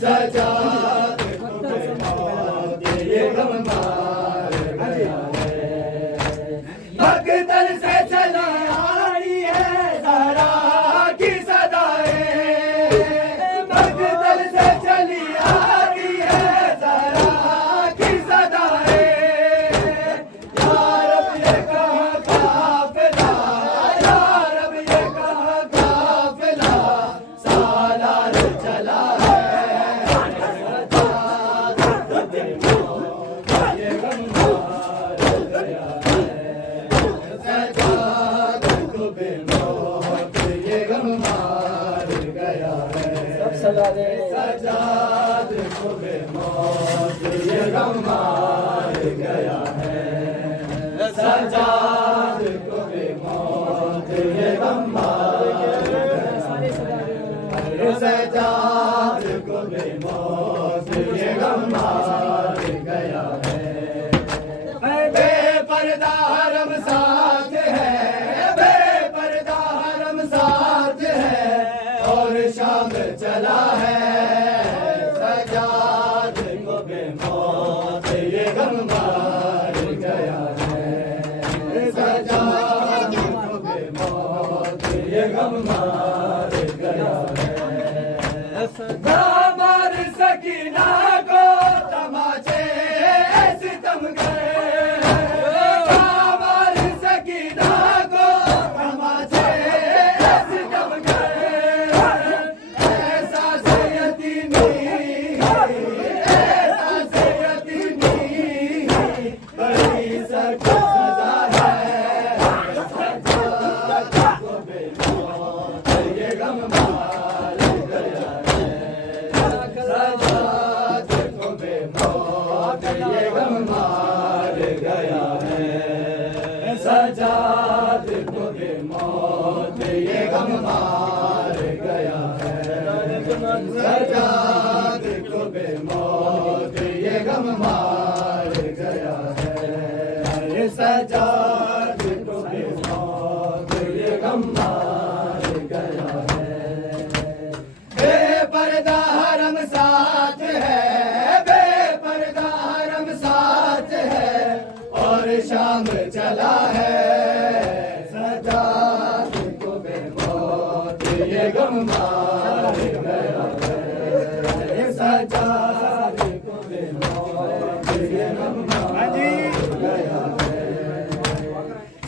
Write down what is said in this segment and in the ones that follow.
सजाद को बेमौत ये गम मार गया है। भगदड़ से चला आई है ज़हरा की सदाएं, भगदड़ से चली आ रही है ज़हरा की सदाएं। या रब ये कहाँ काफ़िला, या रब ये कहाँ काफ़िला सालार चला है। ये गम मार गया है। सजाद को बेमौत ये गम मार गया है। सजाद को बेमौत ये गम मार गया है। सजाद को बेमौत ये गम मार गया है। सजाद को बेमौत ये गम मार गया है। बेपर्दा हरम साथ है, बेपर्दा हरम साथ है और शाम चला है। सजाद को बेमौत ये गम मार गया है। सजाद को बेमौत ये गम मार गया है। दामार सकीना को तमाचे सितम गए, दामार सकीना को तमाचे सितम गए। ऐसा से यतीमी, ऐसा से यतीमी बड़ी सख्त सजा है। सजाद को बेमौत ये गम मार गया है। सजाद को बेमौत ये गम मार गया है। सजाद को बेमौत ये गम मार गया है। सजाद को बेमौत ये गम मार गया है। सजाद को बेमौत ये गम मार गया है। बेपर्दा हरम साथ है, बेपर्दा हरम साथ है और शाम चला है। सजाद को बेमौत ये गम मार गया है। सजाद को बेमौत ये गम मार गया है।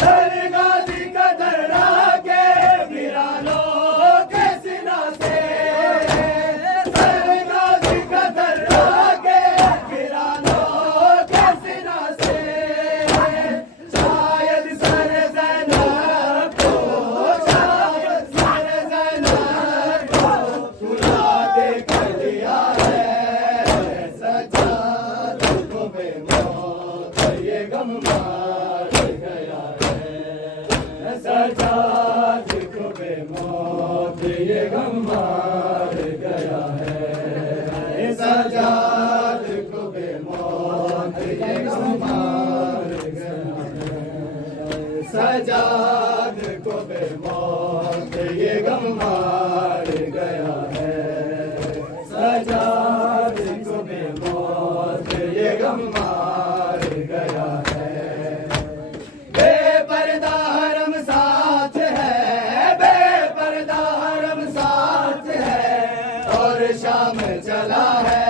सरगाजी का दर्रा के वीरानों के सिना से, सरगाजी का दर्रा के वीरानों के सिना से शायद सर ज़ैनब को, शायद सर ज़ैनब को सुला दे कर दिया है। सजाद को बेमौत ये गम मार गया है। सजाद को बेमौत ये गम मार गया है। सजाद को बेमौत ये गम मार गया है। सजाद को बेमौत ये गम मार गया है। सजाद को बेमौत ये गम मार गया है। बेपर्दा हरम साथ है, बेपर्दा हरम साथ है और शाम चला है।